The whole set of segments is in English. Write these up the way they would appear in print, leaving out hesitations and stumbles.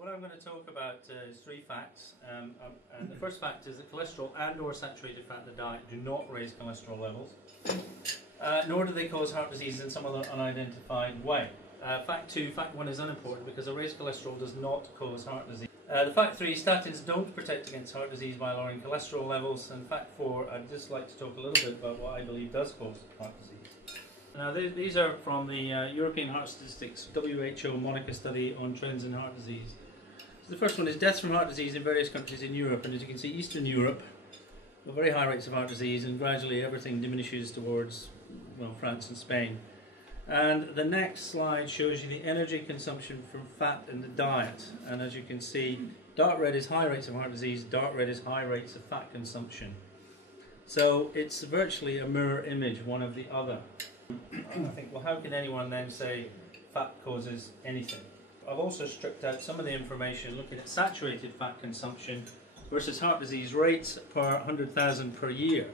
what I'm going to talk about is three facts. And the first fact is that cholesterol and or saturated fat in the diet do not raise cholesterol levels, nor do they cause heart disease in some other unidentified way. Fact one is unimportant because a raised cholesterol does not cause heart disease. The fact three, statins don't protect against heart disease by lowering cholesterol levels. And fact four, I'd just like to talk a little bit about what I believe does cause heart disease. Now these are from the European Heart Statistics WHO Monica study on trends in heart disease. So the first one is deaths from heart disease in various countries in Europe, and as you can see, Eastern Europe have very high rates of heart disease, and gradually everything diminishes towards, well, France and Spain. And the next slide shows you the energy consumption from fat in the diet, and as you can see, dark red is high rates of heart disease, dark red is high rates of fat consumption. So it's virtually a mirror image, one of the other. I think, well, how can anyone then say fat causes anything? I've also stripped out some of the information looking at saturated fat consumption versus heart disease rates per 100,000 per year.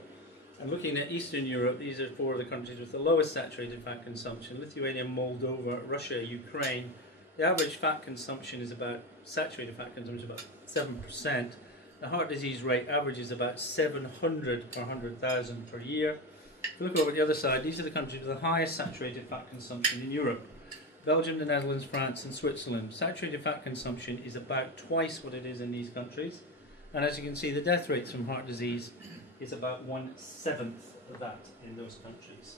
And looking at Eastern Europe, these are four of the countries with the lowest saturated fat consumption: Lithuania, Moldova, Russia, Ukraine. The average fat consumption is about, saturated fat consumption is about 7%. The heart disease rate averages about 700 per 100,000 per year. If you look over at the other side, these are the countries with the highest saturated fat consumption in Europe: Belgium, the Netherlands, France and Switzerland. Saturated fat consumption is about twice what it is in these countries, and as you can see, the death rates from heart disease is about 1/7 of that in those countries.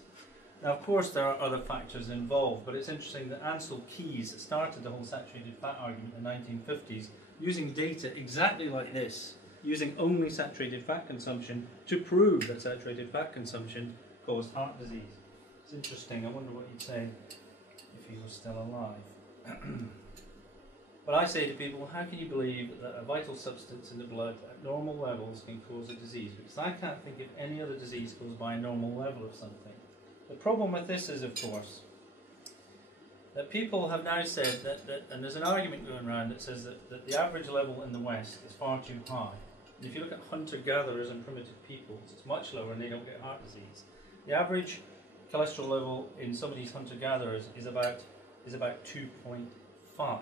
Now, of course, there are other factors involved, but it's interesting that Ansel Keys started the whole saturated fat argument in the 1950s using data exactly like this, using only saturated fat consumption to prove that saturated fat consumption caused heart disease. It's interesting. I wonder what he'd say if he was still alive. But I say to people, how can you believe that a vital substance in the blood at normal levels can cause a disease? Because I can't think of any other disease caused by a normal level of something. The problem with this is, of course, that people have now said that and there's an argument going around that says that the average level in the West is far too high. And if you look at hunter-gatherers and primitive peoples, it's much lower and they don't get heart disease. The average cholesterol level in some of these hunter-gatherers is about 2.5.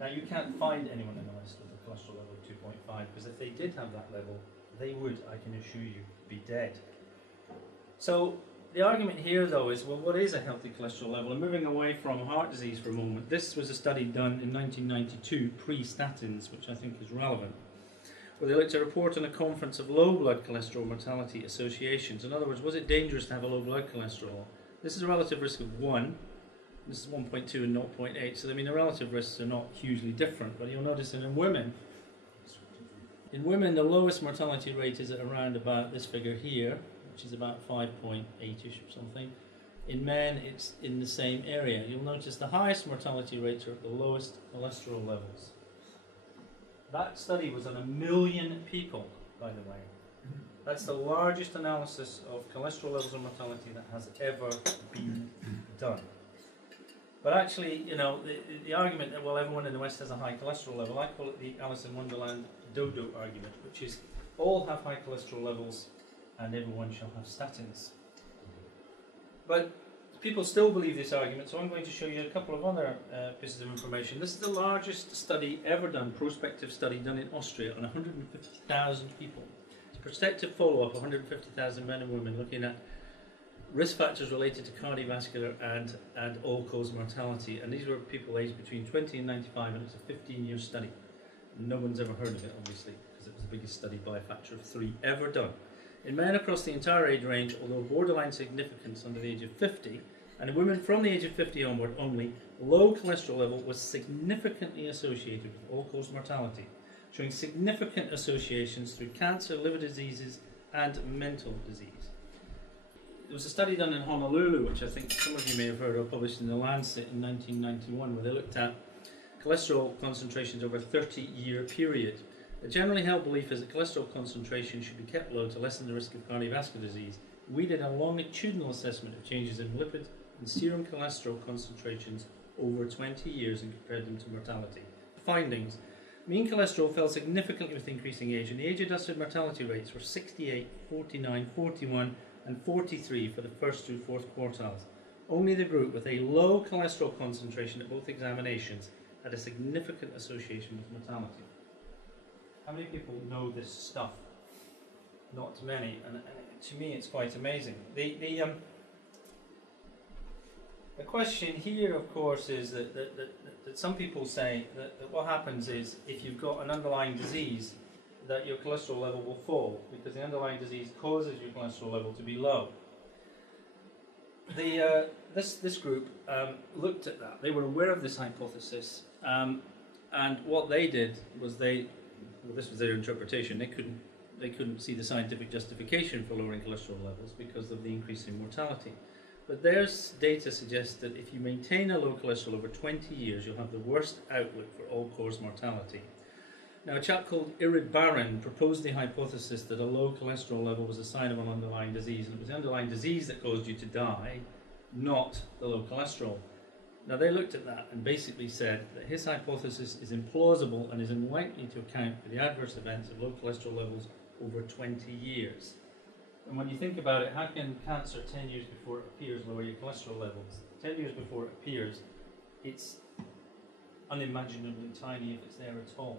Now, you can't find anyone in the West with a cholesterol level of 2.5, because if they did have that level, they would, I can assure you, be dead. So the argument here, though, is, well, what is a healthy cholesterol level? And moving away from heart disease for a moment, this was a study done in 1992, pre-statins, which I think is relevant, where they looked at a report on a conference of low blood cholesterol mortality associations. In other words, was it dangerous to have a low blood cholesterol? This is a relative risk of 1. This is 1.2 and 0.8. So, I mean, the relative risks are not hugely different. But you'll notice that in women, the lowest mortality rate is at around about this figure here, which is about 5.8ish or something. In men, it's in the same area. You'll notice the highest mortality rates are at the lowest cholesterol levels. That study was on 1 million people, by the way. That's the largest analysis of cholesterol levels and mortality that has ever been done. But actually, you know, the argument that, well, everyone in the West has a high cholesterol level, I call it the Alice in Wonderland dodo argument, which is all have high cholesterol levels and everyone shall have statins. But people still believe this argument, so I'm going to show you a couple of other pieces of information. This is the largest study ever done, prospective study done in Austria on 150,000 people. It's a prospective follow-up, 150,000 men and women, looking at risk factors related to cardiovascular and all-cause mortality. And these were people aged between 20 and 95, and it's a 15-year study. No one's ever heard of it, obviously, because it was the biggest study by a factor of 3 ever done. In men across the entire age range, although borderline significance under the age of 50, and in women from the age of 50 onward only, low cholesterol level was significantly associated with all-cause mortality, showing significant associations through cancer, liver diseases, and mental disease. There was a study done in Honolulu, which I think some of you may have heard of, published in The Lancet in 1991, where they looked at cholesterol concentrations over a 30-year period. A generally held belief is that cholesterol concentration should be kept low to lessen the risk of cardiovascular disease. We did a longitudinal assessment of changes in lipid and serum cholesterol concentrations over 20 years and compared them to mortality. Findings: mean cholesterol fell significantly with increasing age, and the age-adjusted mortality rates were 68, 49, 41, and 43 for the first through fourth quartiles. Only the group with a low cholesterol concentration at both examinations had a significant association with mortality. How many people know this stuff? Not many, and to me it's quite amazing. The question here, of course, is that some people say that what happens is if you've got an underlying disease, that your cholesterol level will fall because the underlying disease causes your cholesterol level to be low. This group looked at that. They were aware of this hypothesis, and what they did was this was their interpretation. They couldn't see the scientific justification for lowering cholesterol levels because of the increase in mortality. But their data suggests that if you maintain a low cholesterol over 20 years, you'll have the worst outlook for all-cause mortality. Now, a chap called Irid Baran proposed the hypothesis that a low cholesterol level was a sign of an underlying disease, and it was the underlying disease that caused you to die, not the low cholesterol. Now, they looked at that and basically said that his hypothesis is implausible and is unlikely to account for the adverse events of low cholesterol levels over 20 years. And when you think about it, how can cancer 10 years before it appears lower your cholesterol levels? 10 years before it appears, it's unimaginably tiny if it's there at all.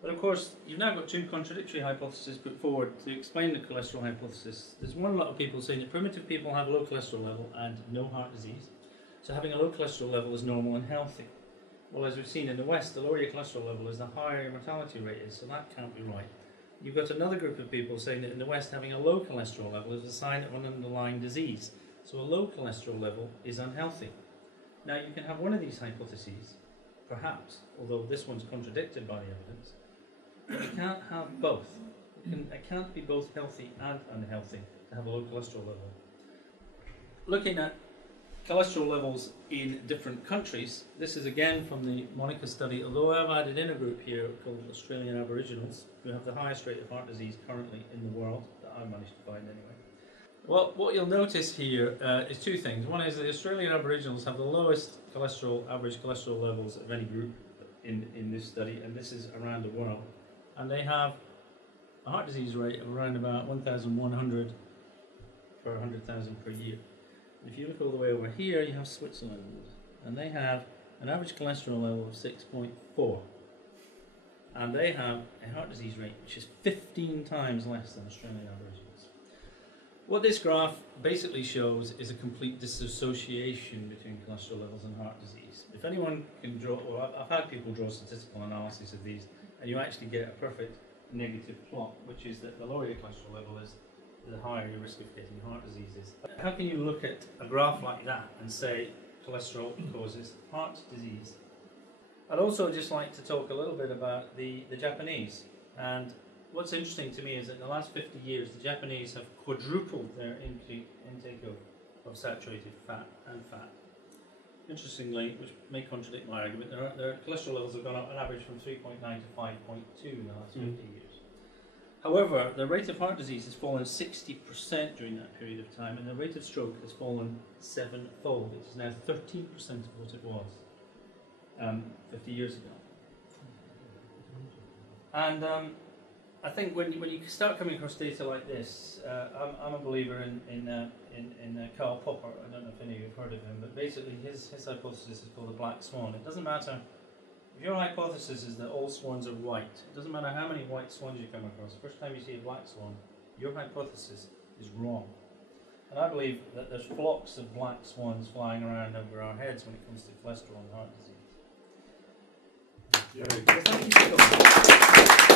But of course, you've now got two contradictory hypotheses put forward to explain the cholesterol hypothesis. There's one lot of people saying that primitive people have low cholesterol level and no heart disease. So having a low cholesterol level is normal and healthy. Well, as we've seen in the West, the lower your cholesterol level is, the higher your mortality rate is, so that can't be right. You've got another group of people saying that in the West, having a low cholesterol level is a sign of an underlying disease. So a low cholesterol level is unhealthy. Now, you can have one of these hypotheses, perhaps, although this one's contradicted by the evidence, but you can't have both. It can't be both healthy and unhealthy to have a low cholesterol level. Looking at cholesterol levels in different countries, this is again from the Monica study, although I've added in a group here called Australian Aboriginals, who have the highest rate of heart disease currently in the world, that I managed to find anyway. Well, what you'll notice here is two things. One is that the Australian Aboriginals have the lowest average cholesterol levels of any group in this study, and this is around the world. And they have a heart disease rate of around about 1,100 per 100,000 per year. If you look all the way over here, you have Switzerland, and they have an average cholesterol level of 6.4, and they have a heart disease rate which is 15 times less than Australian Aboriginals. What this graph basically shows is a complete disassociation between cholesterol levels and heart disease. If anyone can draw, well, I've had people draw statistical analysis of these, and you actually get a perfect negative plot, which is that the lower your cholesterol level is, the higher your risk of getting heart diseases. How can you look at a graph like that and say cholesterol causes heart disease? I'd also just like to talk a little bit about the Japanese. And what's interesting to me is that in the last 50 years, the Japanese have quadrupled their intake of saturated fat and fat. Interestingly, which may contradict my argument, their cholesterol levels have gone up on average from 3.9 to 5.2 in the last 50 years. However, the rate of heart disease has fallen 60% during that period of time, and the rate of stroke has fallen 7-fold. It is now 13% of what it was 50 years ago. And I think when you start coming across data like this, I'm a believer in Karl Popper. I don't know if any of you have heard of him, but basically his hypothesis is called the black swan. It doesn't matter. If your hypothesis is that all swans are white, it doesn't matter how many white swans you come across. The first time you see a black swan, your hypothesis is wrong. And I believe that there's flocks of black swans flying around over our heads when it comes to cholesterol and heart disease. Yeah. Well, thank you so much.